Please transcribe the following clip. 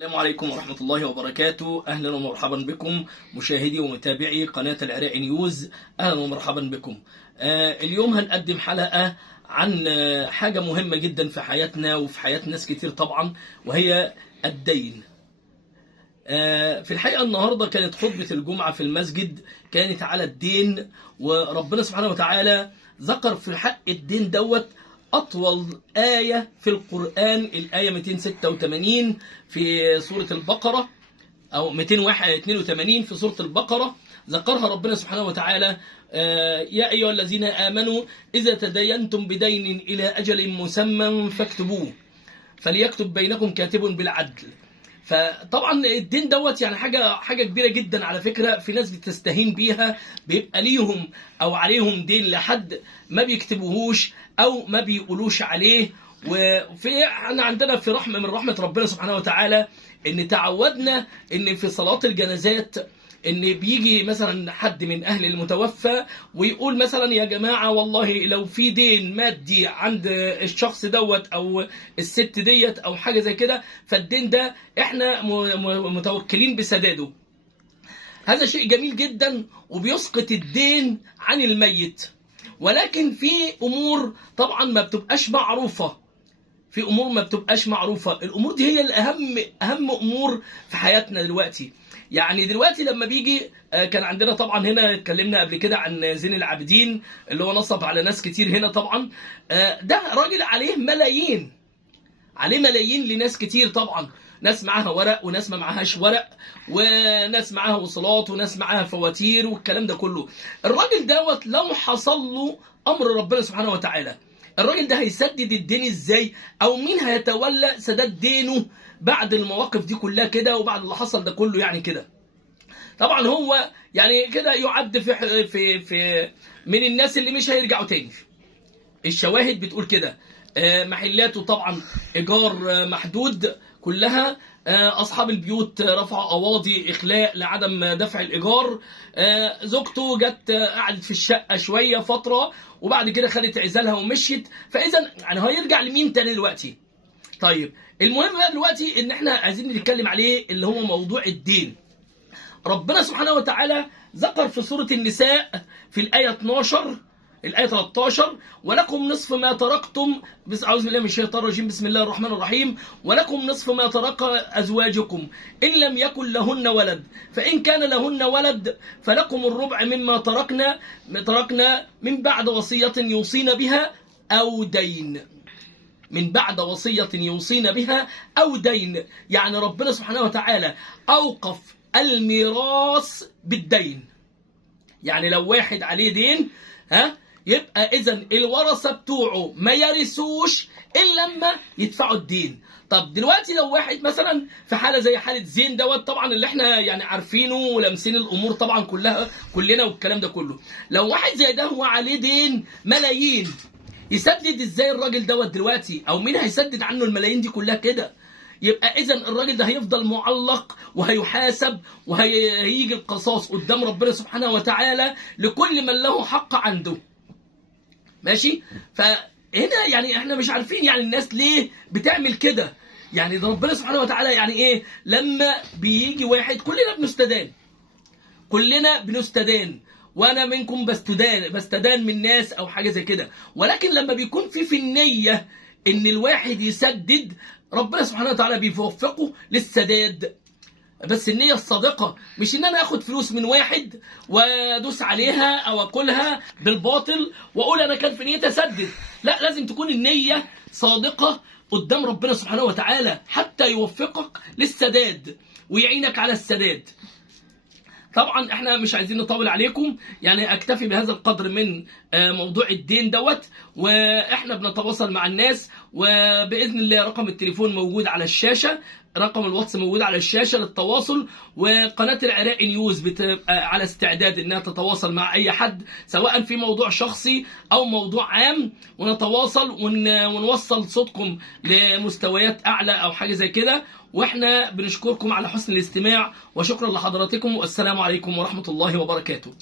السلام عليكم ورحمة الله وبركاته. أهلا ومرحبا بكم مشاهدي ومتابعي قناة العراق نيوز. أهلا ومرحبا بكم. اليوم هنقدم حلقة عن حاجة مهمة جدا في حياتنا وفي حياة ناس كتير طبعا، وهي الدين. في الحقيقة النهاردة كانت خطبة الجمعة في المسجد كانت على الدين، وربنا سبحانه وتعالى ذكر في حق الدين دوت أطول آية في القرآن، الآية 286 في سورة البقرة، أو 282 في سورة البقرة. ذكرها ربنا سبحانه وتعالى: يا أيها الذين آمنوا إذا تداينتم بدين إلى أجل مسمى فاكتبوه فليكتب بينكم كاتب بالعدل. فطبعا الدين دوت يعني حاجه كبيره جدا على فكره. في ناس بتستهين بيها، بيبقى ليهم او عليهم دين لحد ما بيكتبوهوش او ما بيقولوش عليه. احنا عندنا في رحمه من رحمه ربنا سبحانه وتعالى ان تعودنا ان في صلاه الجنازات ان بيجي مثلا حد من اهل المتوفى ويقول مثلا: يا جماعه والله لو في دين مادي عند الشخص دوت او الست ديت او حاجه زي كده، فالدين ده احنا متوكلين بسداده. هذا شيء جميل جدا وبيسقط الدين عن الميت، ولكن في امور طبعا ما بتبقاش معروفه. الامور دي هي اهم امور في حياتنا دلوقتي. يعني دلوقتي لما بيجي كان عندنا طبعا هنا اتكلمنا قبل كده عن زين العابدين اللي هو نصب على ناس كتير هنا طبعا. ده راجل عليه ملايين لناس كتير طبعا، ناس معاها ورق وناس ما معاهاش ورق، وناس معاها وصلات وناس معاها فواتير والكلام ده كله. الراجل دوت لو حصل له امر ربنا سبحانه وتعالى، الراجل ده هيسدد الدين ازاي؟ او مين هيتولى سداد دينه بعد المواقف دي كلها كده وبعد اللي حصل ده كله؟ يعني كده طبعا هو يعني كده يعد في من الناس اللي مش هيرجعوا تاني. الشواهد بتقول كده. محلاته طبعا ايجار محدود كلها. اصحاب البيوت رفعوا قواضي اخلاء لعدم دفع الايجار. زوجته جت قعدت في الشقه شويه فتره وبعد كده خدت عزالها ومشيت. فاذا يعني هيرجع لمين تاني دلوقتي؟ طيب المهم بقى دلوقتي ان احنا عايزين نتكلم عليه اللي هو موضوع الدين. ربنا سبحانه وتعالى ذكر في سورة النساء في الآية 12 الآية 13: ولكم نصف ما تركتم، أعوذ بالله من الشيطان الرجيم، بسم الله الرحمن الرحيم: ولكم نصف ما ترك أزواجكم إن لم يكن لهن ولد، فإن كان لهن ولد فلكم الربع مما تركنا من بعد وصية يوصين بها أو دين. يعني ربنا سبحانه وتعالى أوقف الميراث بالدين. يعني لو واحد عليه دين يبقى اذا الورثه بتوعه ما يرثوش الا لما يدفعوا الدين. طب دلوقتي لو واحد مثلا في حاله زي حاله زين دوت طبعا اللي احنا يعني عارفينه ولامسين الامور طبعا كلنا والكلام ده كله، لو واحد زي ده هو عليه دين ملايين، يسدد ازاي الراجل دوت دلوقتي؟ او مين هيسدد عنه الملايين دي كلها كده؟ يبقى اذا الراجل ده هيفضل معلق وهيحاسب وهيجي القصاص قدام ربنا سبحانه وتعالى لكل من له حق عنده. ماشي؟ فهنا يعني احنا مش عارفين يعني الناس ليه بتعمل كده. يعني ده ربنا سبحانه وتعالى يعني ايه؟ لما بيجي واحد كلنا بنستدان وانا منكم بستدان من ناس او حاجه زي كده، ولكن لما بيكون في النيه ان الواحد يسدد، ربنا سبحانه وتعالى بيوفقه للسداد. بس النية الصادقة، مش ان انا اخد فلوس من واحد وادوس عليها او اكلها بالباطل واقول انا كان في نيتي اسدد. لا، لازم تكون النية صادقة قدام ربنا سبحانه وتعالى حتى يوفقك للسداد ويعينك على السداد. طبعا احنا مش عايزين نطول عليكم، يعني اكتفي بهذا القدر من موضوع الدين دوت. واحنا بنتواصل مع الناس، وباذن الله رقم التليفون موجود على الشاشه، رقم الواتس موجود على الشاشه للتواصل، وقناه العراق نيوز بتبقى على استعداد انها تتواصل مع اي حد سواء في موضوع شخصي او موضوع عام، ونتواصل ونوصل صوتكم لمستويات اعلى او حاجه زي كده. واحنا بنشكركم على حسن الاستماع، وشكرا لحضراتكم، والسلام عليكم ورحمه الله وبركاته.